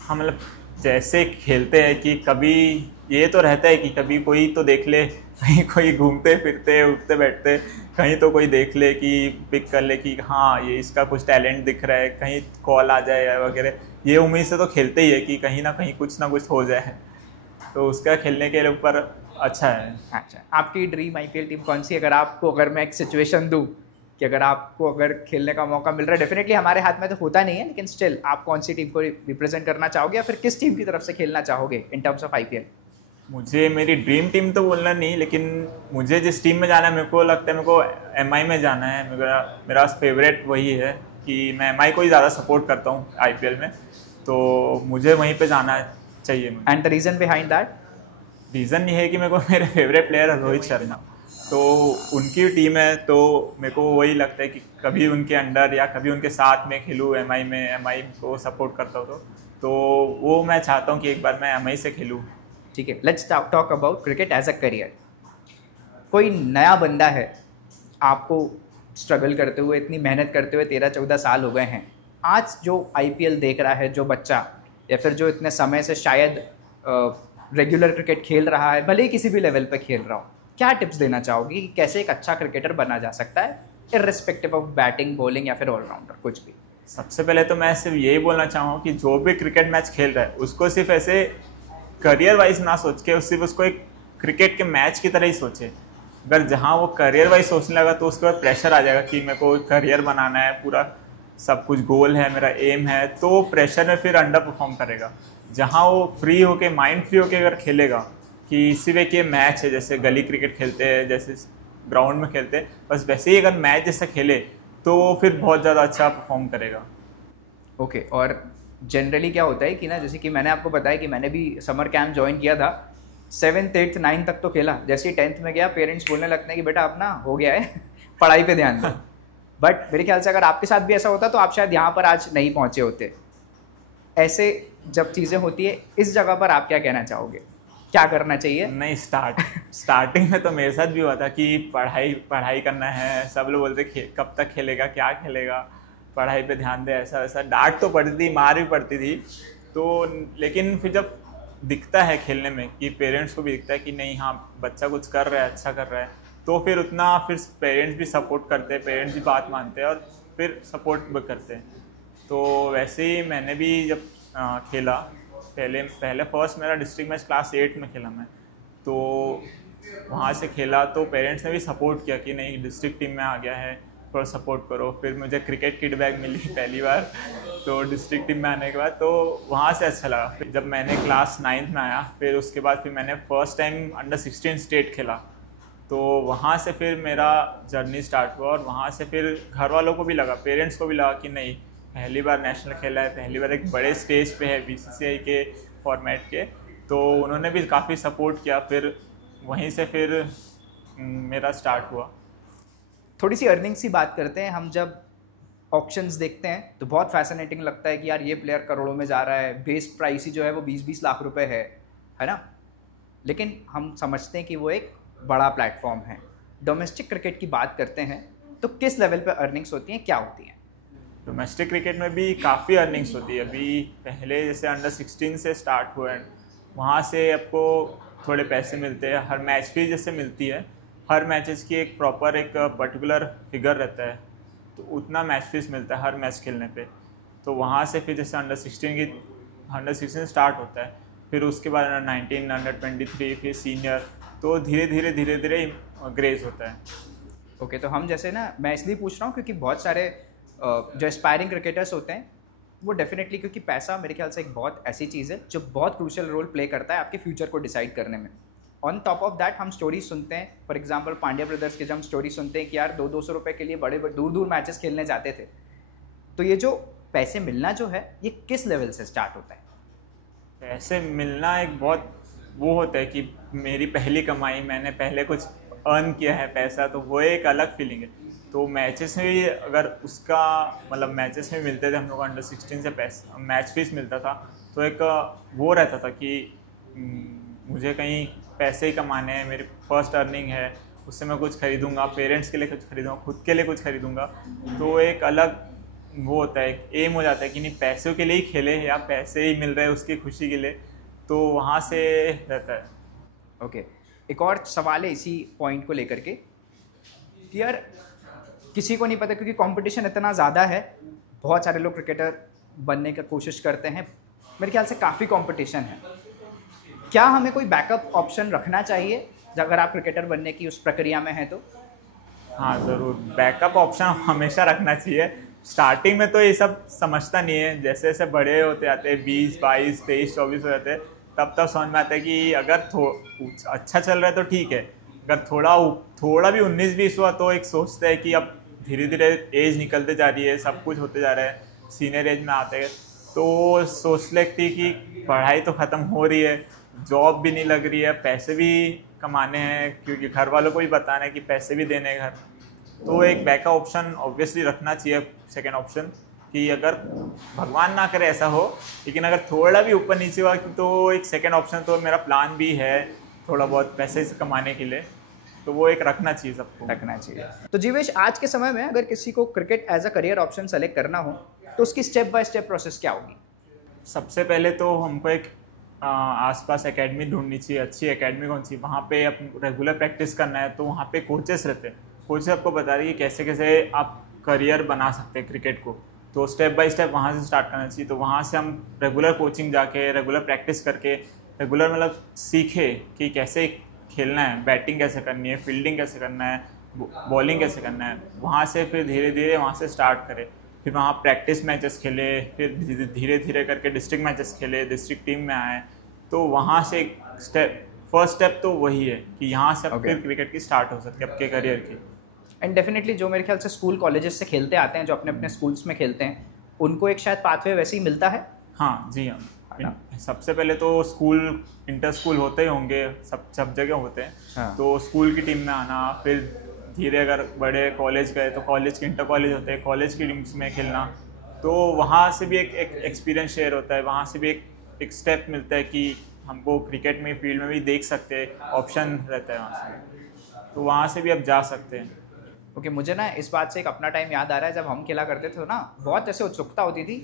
हाँ, मतलब जैसे खेलते हैं कि कभी ये तो रहता है कि कभी कोई तो देख ले, कहीं कोई घूमते फिरते उठते बैठते, कहीं तो कोई देख ले कि पिक कर ले कि हाँ ये इसका कुछ टैलेंट दिख रहा है, कहीं कॉल आ जाए वगैरह, ये उम्मीद से तो खेलते ही है कि कहीं ना कुछ हो जाए, तो उसका खेलने के ऊपर अच्छा है। अच्छा, आपकी ड्रीम IPL टीम कौन सी? अगर मैं एक सिचुएशन दूँ कि अगर खेलने का मौका मिल रहा है, डेफिनेटली हमारे हाथ में तो होता नहीं है, लेकिन स्टिल आप कौन सी टीम को रिप्रेजेंट करना चाहोगे या फिर किस टीम की तरफ से खेलना चाहोगे इन टर्म्स ऑफ IPL? मुझे मेरी ड्रीम टीम तो बोलना नहीं, लेकिन मुझे जिस टीम में जाना है, मेरे को लगता है मेरे को MI में जाना है। मेरा फेवरेट वही है कि मैं MI को ही ज़्यादा सपोर्ट करता हूँ IPL में, तो मुझे वहीं पे जाना चाहिए। And the reason behind that? Reason ये है कि मेरे को मेरे फेवरेट प्लेयर है रोहित शर्मा, तो उनकी टीम है, तो मेरे को वही लगता है कि कभी उनके अंडर या कभी उनके साथ में खेलूँ MI को सपोर्ट करता हूँ, तो वो मैं चाहता हूँ कि एक बार मैं MI से खेलूँ। ठीक है, let's talk about cricket as a career. कोई नया बंदा है, आपको स्ट्रगल करते हुए, इतनी मेहनत करते हुए 13-14 साल हो गए हैं, आज जो IPL देख रहा है जो बच्चा, या फिर जो इतने समय से शायद रेगुलर क्रिकेट खेल रहा है, भले ही किसी भी लेवल पे खेल रहा हो, क्या टिप्स देना चाहोगी कि कैसे एक अच्छा क्रिकेटर बना जा सकता है, इर्रेस्पेक्टिव ऑफ बैटिंग, बॉलिंग या फिर ऑलराउंडर, कुछ भी? सबसे पहले तो मैं सिर्फ यही बोलना चाहूँगा कि जो भी क्रिकेट मैच खेल रहा है उसको सिर्फ ऐसे करियर वाइज ना सोच के, सिर्फ उसको एक क्रिकेट के मैच की तरह ही सोचे। अगर जहाँ वो करियर वाइज सोचने लगा तो उसके बाद प्रेशर आ जाएगा कि मेरे को करियर बनाना है, पूरा सब कुछ गोल है, मेरा एम है, तो प्रेशर में फिर अंडर परफॉर्म करेगा। जहाँ वो फ्री होके, माइंड फ्री होके अगर खेलेगा कि सिर्फ एक ये मैच है, जैसे गली क्रिकेट खेलते हैं, जैसे ग्राउंड में खेलते हैं, बस वैसे ही अगर मैच जैसा खेले तो फिर बहुत ज़्यादा अच्छा परफॉर्म करेगा। ओके, और जनरली क्या होता है कि ना, जैसे कि मैंने आपको बताया कि मैंने भी समर कैंप ज्वाइन किया था, 7th 8th 9th तक तो खेला। जैसे ही 10th में गया, पेरेंट्स बोलने लगते हैं कि बेटा अपना हो गया है पढ़ाई पे ध्यान दो। बट मेरे ख्याल से अगर आपके साथ भी ऐसा होता तो आप शायद यहाँ पर आज नहीं पहुँचे होते। ऐसे जब चीज़ें होती है, इस जगह पर आप क्या कहना चाहोगे, क्या करना चाहिए? नहीं, स्टार्टिंग में तो मेरे साथ भी हुआ था कि पढ़ाई करना है, सब लोग बोलते कब तक खेलेगा, क्या खेलेगा, पढ़ाई पे ध्यान दे, ऐसा वैसा, डांट तो पड़ती थी, मार भी पड़ती थी। तो लेकिन फिर जब दिखता है खेलने में कि पेरेंट्स को भी दिखता है कि नहीं, हाँ बच्चा कुछ कर रहा है, अच्छा कर रहा है, तो फिर उतना फिर पेरेंट्स भी सपोर्ट करते हैं, पेरेंट्स भी बात मानते हैं और फिर सपोर्ट भी करते हैं। तो वैसे ही मैंने भी जब खेला, पहले फर्स्ट मेरा डिस्ट्रिक्ट मैच क्लास 8 में खेला मैं। तो वहाँ से खेला तो पेरेंट्स ने भी सपोर्ट किया कि नहीं डिस्ट्रिक्ट टीम में आ गया है, थोड़ा सपोर्ट करो। फिर मुझे क्रिकेट किट बैग मिली पहली बार, तो डिस्ट्रिक्ट टीम में आने के बाद तो वहाँ से अच्छा लगा। फिर जब मैंने क्लास 9th में आया, फिर उसके बाद फिर मैंने फर्स्ट टाइम अंडर 16 स्टेट खेला। तो वहाँ से फिर मेरा जर्नी स्टार्ट हुआ, और वहाँ से फिर घर वालों को भी लगा, पेरेंट्स को भी लगा कि नहीं पहली बार नेशनल खेला है, पहली बार एक बड़े स्टेज पे है BCCI के फॉर्मेट के, तो उन्होंने भी काफ़ी सपोर्ट किया। फिर वहीं से फिर मेरा स्टार्ट हुआ। थोड़ी सी अर्निंग्स की बात करते हैं। हम जब ऑक्शंस देखते हैं तो बहुत फैसिनेटिंग लगता है कि यार ये प्लेयर करोड़ों में जा रहा है, बेस प्राइस ही जो है वो 20-20 लाख रुपए है ना। लेकिन हम समझते हैं कि वो एक बड़ा प्लेटफॉर्म है। डोमेस्टिक क्रिकेट की बात करते हैं तो किस लेवल पे अर्निंग्स होती हैं, क्या होती हैं? डोमेस्टिक क्रिकेट में भी काफ़ी अर्निंग्स होती है। अभी पहले जैसे अंडर 16 से स्टार्ट हुआ है, वहाँ से आपको थोड़े पैसे मिलते हैं, हर मैच फी जैसे मिलती है, हर मैचेस की एक प्रॉपर एक पर्टिकुलर फिगर रहता है, तो उतना मैच फीस मिलता है हर मैच खेलने पे। तो वहाँ से फिर जैसे अंडर 16 स्टार्ट होता है, फिर उसके बाद अंडर 19, अंडर 23, फिर सीनियर, तो धीरे धीरे ग्रेज होता है। ओके, तो हम जैसे ना, मैं इसलिए पूछ रहा हूँ क्योंकि बहुत सारे जो एस्पायरिंग क्रिकेटर्स होते हैं वो डेफिनेटली, क्योंकि पैसा मेरे ख्याल से एक बहुत ऐसी चीज़ है जो बहुत क्रूशियल रोल प्ले करता है आपके फ्यूचर को डिसाइड करने में। ऑन टॉप ऑफ दैट हम स्टोरीज सुनते हैं, फॉर एग्जांपल पांड्या ब्रदर्स के जब हम स्टोरी सुनते हैं कि यार 200-200 रुपये के लिए बड़े दूर दूर मैचेस खेलने जाते थे। तो ये जो पैसे मिलना जो है ये किस लेवल से स्टार्ट होता है? पैसे मिलना एक बहुत वो होता है कि मेरी पहली कमाई, मैंने पहले कुछ अर्न किया है पैसा, तो वो एक अलग फीलिंग है। तो मैचेस में भी अगर उसका मतलब मैचेस में मिलते थे हम लोग अंडर 16 से पैसा, मैच फीस मिलता था, तो एक वो रहता था कि मुझे कहीं पैसे ही कमाने हैं, मेरी फर्स्ट अर्निंग है, उससे मैं कुछ खरीदूंगा, पेरेंट्स के लिए कुछ खरीदूंगा, खुद के लिए कुछ खरीदूंगा। तो एक अलग वो होता है, एम हो जाता है कि नहीं पैसों के लिए ही खेले या पैसे ही मिल रहे हैं उसकी खुशी के लिए, तो वहाँ से रहता है। ओके, एक और सवाल है इसी पॉइंट को लेकर के कि यार किसी को नहीं पता, क्योंकि कंपटीशन इतना ज़्यादा है, बहुत सारे लोग क्रिकेटर बनने की कोशिश करते हैं, मेरे ख्याल से काफ़ी कंपटीशन है। क्या हमें कोई बैकअप ऑप्शन रखना चाहिए अगर आप क्रिकेटर बनने की उस प्रक्रिया में हैं तो? हाँ ज़रूर, बैकअप ऑप्शन हमेशा रखना चाहिए। स्टार्टिंग में तो ये सब समझता नहीं है, जैसे जैसे बड़े होते आते हैं 20, 22, 23, 24 हो जाते हैं, तब समझ में आता है कि अगर अच्छा चल रहा है तो ठीक है, अगर थोड़ा भी 19-20 हुआ तो एक सोचता है कि अब धीरे धीरे एज निकलते जा रही है, सब कुछ होते जा रहा है, सीनियर एज में आते हैं, तो सोच लगती कि पढ़ाई तो ख़त्म हो रही है, जॉब भी नहीं लग रही है, पैसे भी कमाने हैं, क्योंकि घर वालों को भी बताना है कि पैसे भी देने हैं घर, तो एक बैकअप ऑप्शन ऑब्वियसली रखना चाहिए, सेकेंड ऑप्शन, कि अगर भगवान ना करे ऐसा हो, लेकिन अगर थोड़ा भी ऊपर नीचे हुआ तो एक सेकेंड ऑप्शन, तो मेरा प्लान भी है थोड़ा बहुत पैसे से कमाने के लिए, तो वो एक रखना चाहिए, सबको रखना चाहिए। तो जीवेश, आज के समय में अगर किसी को cricket as a career option select करना हो तो उसकी स्टेप बाय स्टेप प्रोसेस क्या होगी? सबसे पहले तो हमको एक आसपास एकेडमी ढूंढनी चाहिए, अच्छी एकेडमी कौन सी, वहाँ पे आप रेगुलर प्रैक्टिस करना है, तो वहाँ पे कोचेस रहते हैं, कोचेस आपको बता रही है कैसे कैसे आप करियर बना सकते हैं क्रिकेट को, तो स्टेप बाय स्टेप वहाँ से स्टार्ट करना चाहिए। तो वहाँ से हम रेगुलर कोचिंग जाके, रेगुलर प्रैक्टिस करके, रेगुलर मतलब सीखे कि कैसे खेलना है, बैटिंग कैसे करनी है, फील्डिंग कैसे करना है, बॉलिंग कैसे करना है, वहाँ से फिर धीरे धीरे वहाँ से स्टार्ट करें, फिर वहाँ प्रैक्टिस मैचेस खेले, फिर धीरे धीरे करके डिस्ट्रिक्ट मैचेस खेले, डिस्ट्रिक्ट टीम में आए, तो वहाँ से फर्स्ट स्टेप तो वही है कि यहाँ से फिर क्रिकेट की स्टार्ट हो सकती है आपके करियर की। एंड डेफिनेटली जो मेरे ख्याल से स्कूल कॉलेजेस से खेलते आते हैं, जो अपने अपने स्कूल्स में खेलते हैं, उनको एक शायद पाथवे वैसे ही मिलता है। हाँ जी हाँ, सबसे पहले तो स्कूल इंटर स्कूल होते ही होंगे, सब जगह होते हैं। हाँ। तो स्कूल की टीम में आना, फिर धीरे अगर बड़े कॉलेज गए तो कॉलेज के इंटर कॉलेज होते हैं, कॉलेज की टीम्स में खेलना, तो वहाँ से भी एक एक्सपीरियंस शेयर होता है, वहाँ से भी एक स्टेप मिलता है कि हमको क्रिकेट में फील्ड में भी देख सकते हैं, ऑप्शन रहता है वहाँ से, तो वहाँ से भी आप जा सकते हैं। ओके, मुझे ना इस बात से एक अपना टाइम याद आ रहा है, जब हम खेला करते थे ना, बहुत ऐसे उत्सुकता होती थी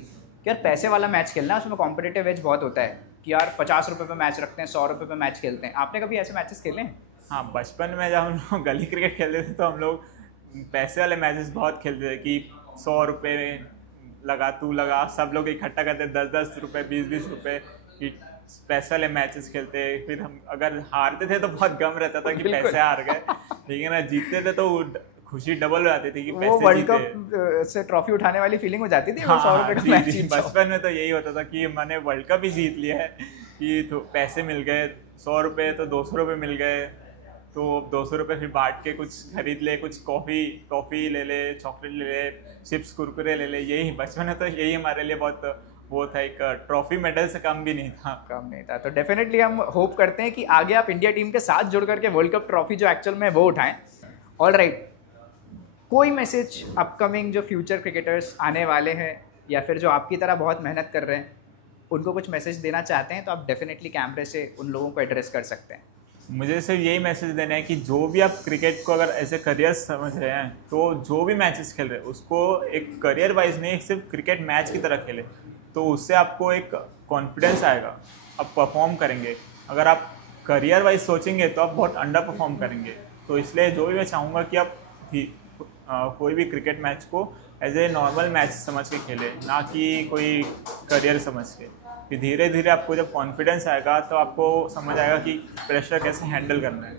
कि यार पैसे वाला मैच खेलना है, उसमें कॉम्पिटिटिव एज बहुत होता है कि यार 50 रुपये पे मैच रखते हैं, 100 रुपये पे मैच खेलते हैं। आपने कभी ऐसे मैचेस खेले हैं? हाँ, बचपन में जब हम लोग गली क्रिकेट खेलते थे तो हम लोग पैसे वाले मैचेस बहुत खेलते थे कि 100 रुपये लगा, तू लगा, सब लोग इकट्ठा करते 10-10 रुपये, 20-20 रुपये कि स्पेशल मैचेस खेलते। फिर हम अगर हारते थे तो बहुत गम रहता था कि पैसे हार गए, लेकिन ना जीतते थे तो खुशी डबल हो जाती थी कि पैसे जीते। वर्ल्ड कप से ट्रॉफी उठाने वाली फीलिंग हो जाती थी। हाँ, 100 रुपये का मैच जीत। बचपन में तो यही होता था कि मैंने वर्ल्ड कप ही जीत लिया है, कि तो पैसे मिल गए, 100 रुपये तो 200 रुपये मिल गए, तो 200 रुपये फिर बांट के कुछ खरीद ले, कुछ टॉफ़ी ले ले, चॉकलेट ले ले, चिप्स कुरकुरे ले ले। यही बचपन में तो यही हमारे लिए बहुत वो था, एक ट्रॉफी मेडल से कम भी नहीं था। तो डेफिनेटली हम होप करते हैं कि आगे आप इंडिया टीम के साथ जुड़ करके वर्ल्ड कप ट्रॉफी जो एक्चुअल में वो उठाएं। ऑलराइट, कोई मैसेज अपकमिंग जो फ्यूचर क्रिकेटर्स आने वाले हैं या फिर जो आपकी तरह बहुत मेहनत कर रहे हैं, उनको कुछ मैसेज देना चाहते हैं तो आप डेफिनेटली कैमरे से उन लोगों को एड्रेस कर सकते हैं। मुझे सिर्फ यही मैसेज देना है कि जो भी आप क्रिकेट को अगर ऐसे करियर समझ रहे हैं, तो जो भी मैचेस खेल रहे हैं उसको एक करियर वाइज नहीं, सिर्फ क्रिकेट मैच की तरह खेले, तो उससे आपको एक कॉन्फिडेंस आएगा, आप परफॉर्म करेंगे। अगर आप करियर वाइज सोचेंगे तो आप बहुत अंडर परफॉर्म करेंगे। तो इसलिए जो भी मैं चाहूँगा कि आप कोई भी क्रिकेट मैच को एज ए नॉर्मल मैच समझ के खेले, ना कि कोई करियर समझ के। फिर धीरे धीरे आपको जब कॉन्फिडेंस आएगा तो आपको समझ आएगा कि प्रेशर कैसे हैंडल करना है।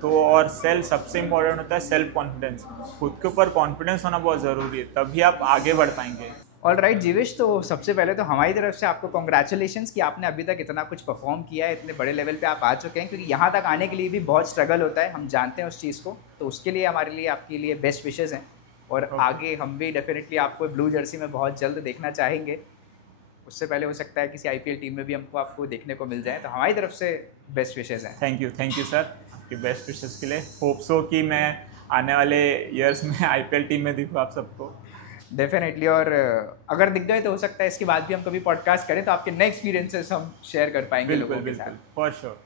तो और सबसे इम्पोर्टेंट होता है सेल्फ कॉन्फिडेंस। खुद के ऊपर कॉन्फिडेंस होना बहुत ज़रूरी है, तभी आप आगे बढ़ पाएंगे। ऑलराइट जीवेश, तो सबसे पहले तो हमारी तरफ से आपको कॉन्ग्रेचुलेशंस कि आपने अभी तक इतना कुछ परफॉर्म किया है, इतने बड़े लेवल पे आप आ चुके हैं, क्योंकि यहाँ तक आने के लिए भी बहुत स्ट्रगल होता है, हम जानते हैं उस चीज़ को। तो उसके लिए हमारे लिए आपके लिए बेस्ट विशेज़ हैं, और आगे हम भी डेफिनेटली आपको ब्लू जर्सी में बहुत जल्द देखना चाहेंगे। उससे पहले हो सकता है किसी IPL टीम में भी आपको देखने को मिल जाए। तो हमारी तरफ से बेस्ट विशेज़ हैं। थैंक यू सर, आपकी बेस्ट विशेज़ के लिए। होप सो कि मैं आने वाले ईयर्स में IPL टीम में दिखूँ आप सबको। डेफिनेटली, और अगर दिख गए तो हो सकता है इसके बाद भी हम कभी पॉडकास्ट करें तो आपके नए एक्सपीरियंसेस हम शेयर कर पाएंगे लोगों के साथ। For sure.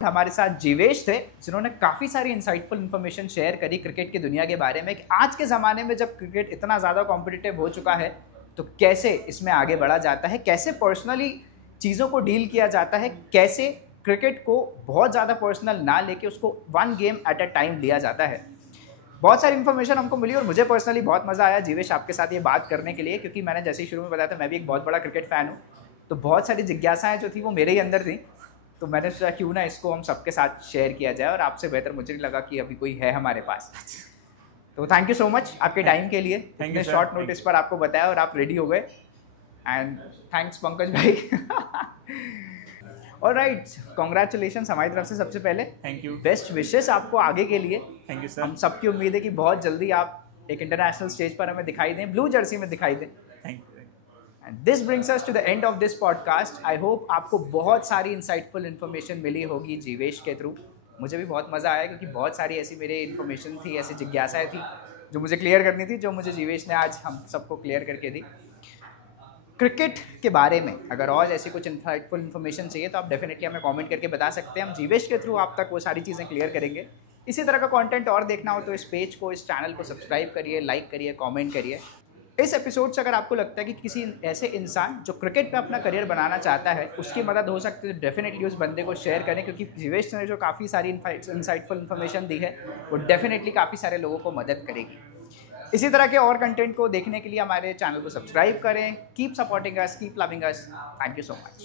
हमारे साथ जीवेश थे, जिन्होंने काफ़ी सारी इंसाइटफुल इन्फॉर्मेशन शेयर करी क्रिकेट की दुनिया के बारे में, कि आज के ज़माने में जब क्रिकेट इतना ज़्यादा कॉम्पिटिटिव हो चुका है तो कैसे इसमें आगे बढ़ा जाता है, कैसे पर्सनली चीज़ों को डील किया जाता है, कैसे क्रिकेट को बहुत ज़्यादा पर्सनल ना लेके उसको one game at a time लिया जाता है। बहुत सारी इन्फॉर्मेशन हमको मिली और मुझे पर्सनली बहुत मज़ा आया जीवेश आपके साथ ये बात करने के लिए, क्योंकि मैंने जैसे ही शुरू में बताया था मैं भी एक बहुत बड़ा क्रिकेट फ़ैन हूँ। तो बहुत सारी जिज्ञासाएं जो थी वो मेरे ही अंदर थी, तो मैंने सोचा क्यों ना इसको हम सबके साथ शेयर किया जाए, और आपसे बेहतर मुझे नहीं लगा कि अभी कोई है हमारे पास। तो थैंक यू सो मच आपके टाइम के लिए, इतने शॉर्ट नोटिस पर आपको बताया और आप रेडी हो गए, एंड थैंक्स पंकज भाई। ऑलराइट, कॉन्ग्रेचुलेशंस हमारी तरफ से सबसे पहले। Thank you. बेस्ट विशेस आपको आगे के लिए। Thank you sir. हम सबकी उम्मीद है कि बहुत जल्दी आप एक इंटरनेशनल स्टेज पर हमें दिखाई दें, ब्लू जर्सी में दिखाई दें। Thank you. And this brings us to the end of this podcast. I hope आपको बहुत सारी इंसाइटफुल इन्फॉर्मेशन मिली होगी जीवेश के थ्रू। मुझे भी बहुत मज़ा आया, क्योंकि बहुत सारी ऐसी मेरे इन्फॉर्मेशन थी, ऐसी जिज्ञासाएँ थी जो मुझे क्लियर करनी थी, जो मुझे जीवेश ने आज हम सबको क्लियर करके दी। क्रिकेट के बारे में अगर और ऐसी कुछ इंसाइटफुल इन्फॉर्मेशन चाहिए तो आप डेफिनेटली हमें कमेंट करके बता सकते हैं। हम जीवेश के थ्रू आप तक वो सारी चीज़ें क्लियर करेंगे। इसी तरह का कंटेंट और देखना हो तो इस पेज को, इस चैनल को सब्सक्राइब करिए, लाइक करिए, कमेंट करिए। इस एपिसोड से अगर आपको लगता है कि किसी ऐसे इंसान जो क्रिकेट पे अपना करियर बनाना चाहता है उसकी मदद हो सकती है, तो डेफिनेटली उस बंदे को शेयर करें, क्योंकि जीवेश ने जो काफ़ी सारी इंसाइटफुल इन्फॉर्मेशन दी है वो डेफिनेटली काफ़ी सारे लोगों को मदद करेगी। इसी तरह के और कंटेंट को देखने के लिए हमारे चैनल को सब्सक्राइब करें। Keep supporting us, keep loving us. Thank you so much.